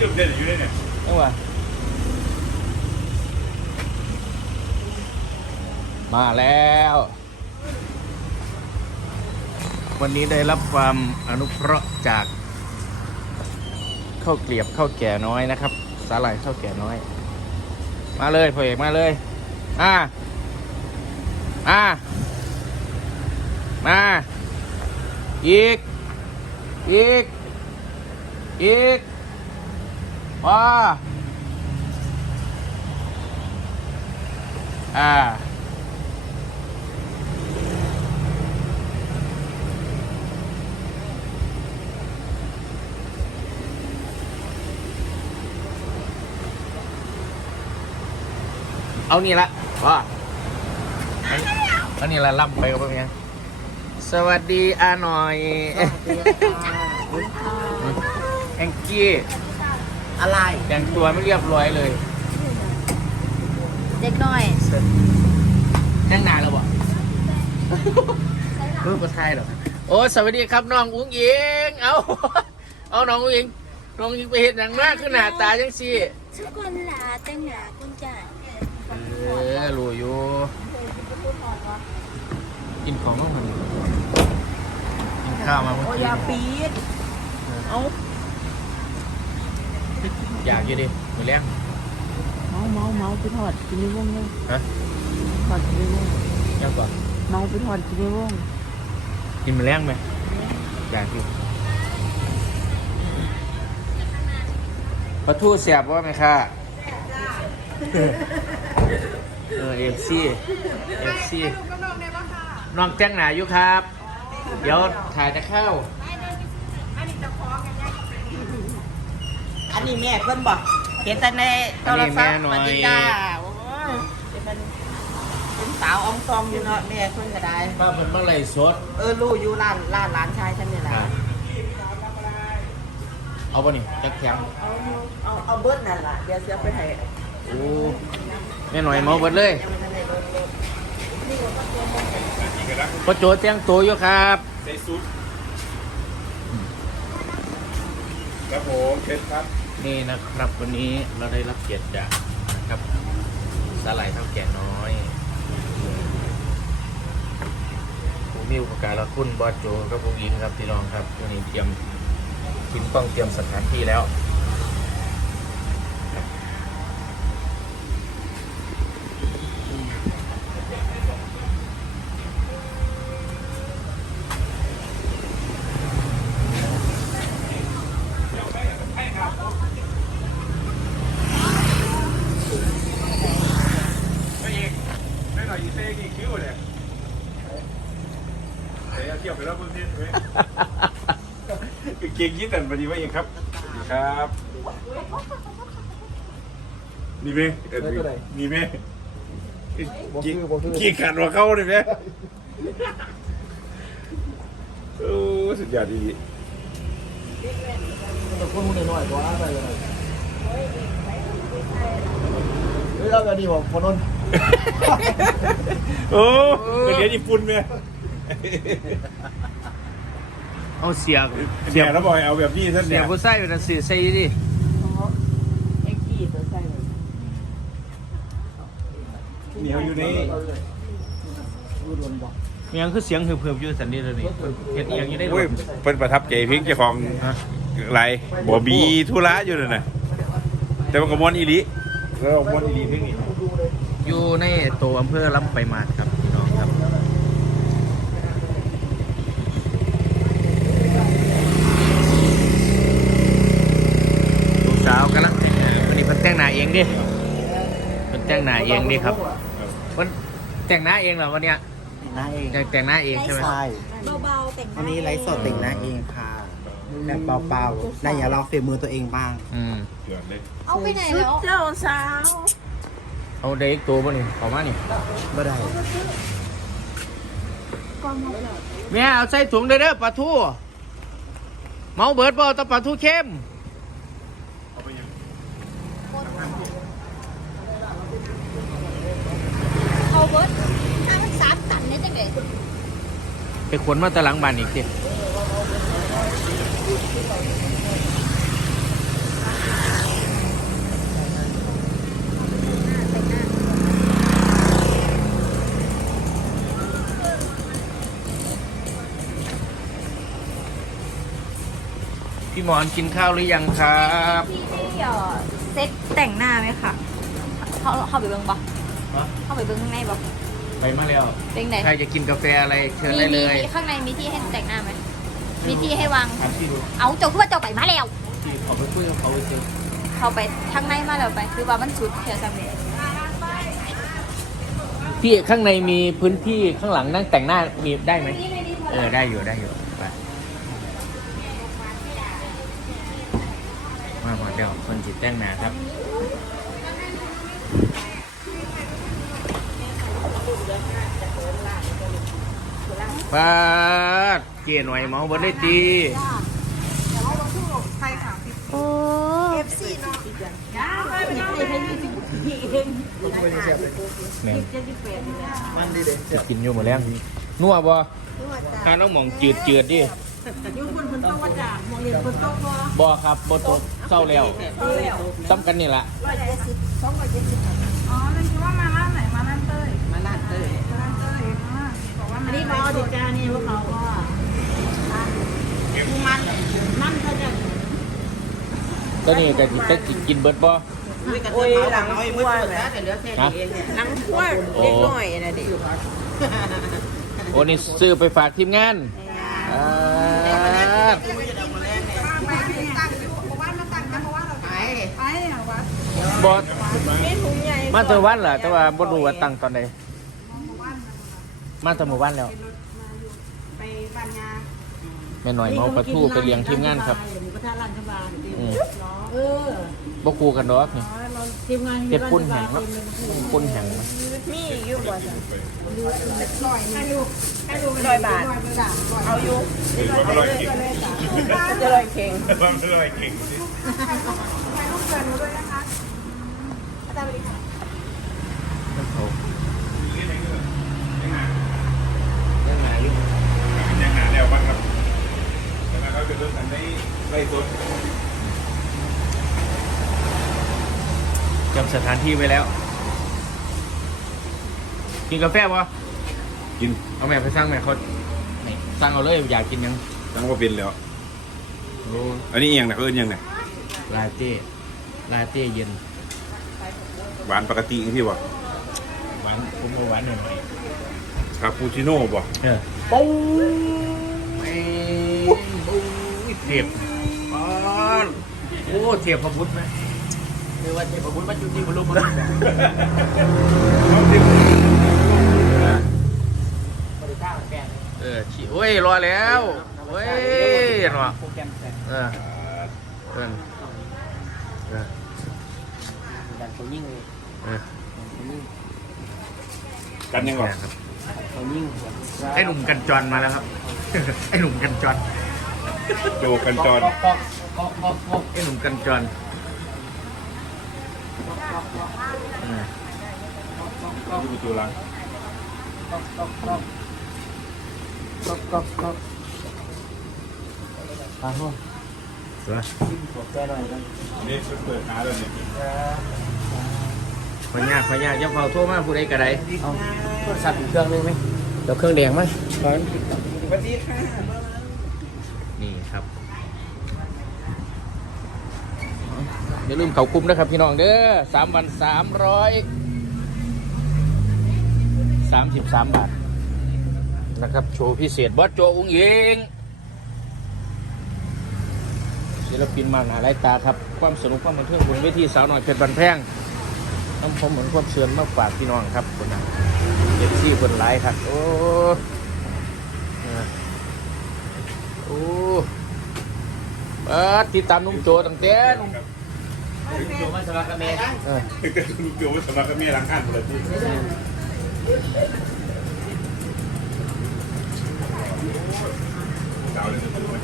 จุดเด่นอยู่เลยเนี่ยนี่วะมาแล้ว วันนี้ได้รับความอนุเคราะห์จากข้าวเกลียบข้าวแก่น้อยนะครับ สาหร่ายข้าวแก่น้อย มาเลยพ่อเอกมาเลย อ่า อ่า มา อีก อีก อีก ว้าอ่าเอานี่ละว่าเอานี่ละล่ำไปกับพวกนี้สวัสดีอาหน่อย แองกี้ อะไร แต่งตัวไม่เรียบร้อยเลยเด็กน้อย แต่งนานแล้วบ่รูปกระทายหรอโอ้สวัสดีครับน้องอุ้งยิงเอาเอาน้องอุ้งยิงน้องอุ้งยิงไปเห็นหนังมากขึ้นหน้าตาจังสิทุกคนลาแต่งหนาคุณจ่ายเออรู้อยู่กินของต้องทำกินข้าวมาเมื่อโอ้กี้ยาปีดเอา อยากอยู่ดิมือแรงเมาเมาเมาไปถอดกินในวงเลยฮะถอดกินในวงยังก่อนเมาไปถอดกินในวงกินมือแรงไหมอยากอยู่ปลาทูเสียบว่าไหมค่ะเออเอฟซีเอฟซีน้องแจ้งหนาอยู่ครับ เดี๋ยวถ่ายจะเข้า อันนี้แม่เพิ่นบอกเห็นแต่ในโทรศัพท์ปฏิกาโอ้ยเป็นเป็นสาวอองซองอยู่เนาะแม่เพิ่นก็ได้ป้าเป็นเมื่อไหร่สดเออรู้อยู่ร้านร้านร้านชายฉันนี่แหละอะเอาป่ะนี่จักแข็งเอาเอาเอาเบิร์ดนั่นล่ะเดี๋ยวเสียไปให้โอ้แม่หน่อยเมาเบิดเลยยังไม่ทันได้เบิร์ดเลยอีกแล้วพ่อโจเตียงตัวอยู่ครับใส่ซุปครับผมเพชรครับ นี่นะครับวันนี้เราได้รับเกียรติจากนะครับสาหร่ายเท่าแก่น้อยผู้มีอุปการะคุณบอสโจกับผู้ยินครับพี่น้องครับวันนี้เตรียมทีมป้องเตรียมสถานที่แล้ว ไปแล้วพื้นที่ไหมเก่งยี่แต่พอดีว่าเองครับสวัสดีครับนี่ไหมเอ็ดนี่ไหมกี่กี่ขัดหัวเข้าเลยไหมโอ้สุดยอดดีแต่คนคนหน่อยๆตัวอะไรอะไรเฮ้ยเราจะดีกว่าคนนนโอ้เป็นเหรียญญี่ปุ่นไหม เอาเสียเสียแล้วบอกให้เอาแบบนี้ท่านเสีเนี่ยยผู้ใส่เป็นอันสื่อใส่ดิเอ็กกี้ตัวใส่เลยเหนียวอยู่นี่รูดวนบอกมียังคือเสียงเหือบๆอยู่สันนี่เลยนี่เห็ดเอียงอยู่ได้โอ้ยเป็นประทับใจพิงเจ้าของฮะอะไรบ่มีธุระอยู่นั่นน่ะแต่มันก็มวนอีหลีแล้วมวนอีหลีพิงนี่อยู่ในตัวอำเภอลำไปลายมาศครับพี่น้องครับ ลูกสาวกำลังแต่งหน้าวันนี้เพิ่นแต่งหน้าเองดิเพิ่นแต่งหน้าเองดิครับเพิ่นแต่งหน้าเองเหรอวันเนี้ยหน้าเองแต่งหน้าเองใช่ไหมใช่เบาๆแต่งหน้าวันนี้ไลฟ์สดแต่งหน้าเองค่ะแบบเบาๆได้อย่าเราเฟรมือตัวเองบ้างอืมเดือดเลยเอาไปไหนแล้วเจ้าสาวเอาเด็กตัวบ่นี่ขอมานี่ไม่ได้แม่เอาใส่ถุงเด้อเด้อปลาทูเมาเบิดบ่ต้องปลาทูเข้ม เบิร์ดถ้ามันสามตันนี่จัไงไปขนมาตะลังบานอีกทีพี่หมอนกินข้าวหรือยังครับ พี่ไม่ยอมเซ็ตแต่งหน้าไหมคะเขาเขาไปเบิ่งปะ เข้าไปเบิ้งข้างในบ่ไปมาแล้ว เป็นไหนใครจะกินกาแฟอะไรเชิญมีได้มีเลยมีข้างในมีที่ให้แต่งหน้าไหมมีที่ให้วาง ถามพี่ดูเอาเจ้าคือว่าเจ้าไปมาแล้วพี่ขอไปคุยกับเขาเจอเข้าไปข้างในมาแล้วไป คือว่ามันสุดแค่สามเมตรพี่ข้างในมีพื้นที่ข้างหลังนั่งแต่งหน้ามีได้ไหมเออได้อยู่ได้อยู่ไปมาหมดเดี๋ยวคนจิตแต่งหน้าครับ ปาดเกียร์หน่อยเมาบนได้ดีโอ้แม่งจะกินอยู่หมดแล้วนัวบ่ถ้าน้องหมองจืดจืดๆดิบ่ครับบ่ตกเศร้าแล้วซ้ำกันนี่ล่ะ มาลาดเตยอั นนี้เขาติดจานี่พวกเขาก็มันมันเขาจะก็นี่ก็สิจะกินเบิดบ่โอ้ยหลังขั้วนะแต่เหลือแค่นี้เองหลังขั้วเล็กน้อยนะดิโอ้นี่ซื้อไปฝากทีมงานอ่าไปบ่มาแตัววันเหรอแต่ว่าบ่รู้ว่าตั้งตอนใด มาแต่หมู่บ้านแล้วไปบ้านยาแม่หน่อยเมาปลาทูไปเลี้ยงทีมงานครับ หมูกระทะร้านชบาอืมเออบ่คู่กันดอกนี่เราทีมงานเฮ็ดปุ้นแห้งเนาะปุ้นแห้งมีอยู่บ่จ้ะร้อยบาทเอาอยู่อร่อยเก่งจะร้อยเข่งมันอร่อยเก่งสิน้ำเขายังไงอยู่ ยังหนาแนวบ้างครับยังไงเขาจะเริ่มกันได้ ไล่สดจำสถานที่ไว้แล้ว กินกาแฟปะกินเอาแม่ไปสร้างแม่เขานี่สร้างเอาเลยอยากกินยังตั้งว่าเป็นแล้ว โอ้อันนี้เอียงนะเอิ้นยังไงลาเต้ลาเต้เย็นหวานปกติที่ว่าหวานผมว่าหวานหน่อยคาปูชิโน่บ่เออปุ้งเอ้ยปุ้ยเทียบ อ๋อโอ้เทียบพระพุทธไหมคือว่าเทียบพระพุทธมันอยู่ที่บรรลุบุรีเออฉีโอ้ยรอแล้วเว้ยเห็นวะโปรแกรมแต่เออเออเออดันเขายิ่งเออเขายิ่งกันยังก่อนครับเขายิ่งไอ้หนุ่มกันจรมาแล้วครับ ไอ้หนุ่มกันจรโจกันจร ก็ก็ก็ก็ก็ไอ้หนุ่มกันจรเออดูประตูหลังก็ก็ก็ก็ก็ก็อ่าฮะเออขอแก้หน่อยกันนี่เปิดหาแล้วเนี่ยขอยากขอยากอย่าเฝ้าโทรมาผู้ใดก็ได้เอาโทรศัพท์อีกเครื่องนึงไหมเดี๋ยวเครื่องแดงไหมร้อนนี่ครับ อย่าลืมเขากลุ้มนะครับพี่น้องเด้อสามวันสามร้อยสามสิบสามบาท นะครับ โชว์พิเศษบอสโจอุ้งยิงศิลปินมาหนาหลายตาครับ ความสนุกความบันเทิงบนเวทีสาวหน่อยเพชรบันแพงน้ำผมเหมือนความเชื่อมาฝากพี่น้องครับคนนะเจ็บซี่คนหลายครับ โอ้โอ้ติดตามนุ่มโจตั้งแต่นุ่ม นุ่มโจมาสมัครกันเองเออลูกโจสำหรับกับเมียรังข้างเลยที่ดาเลยจะดูไหม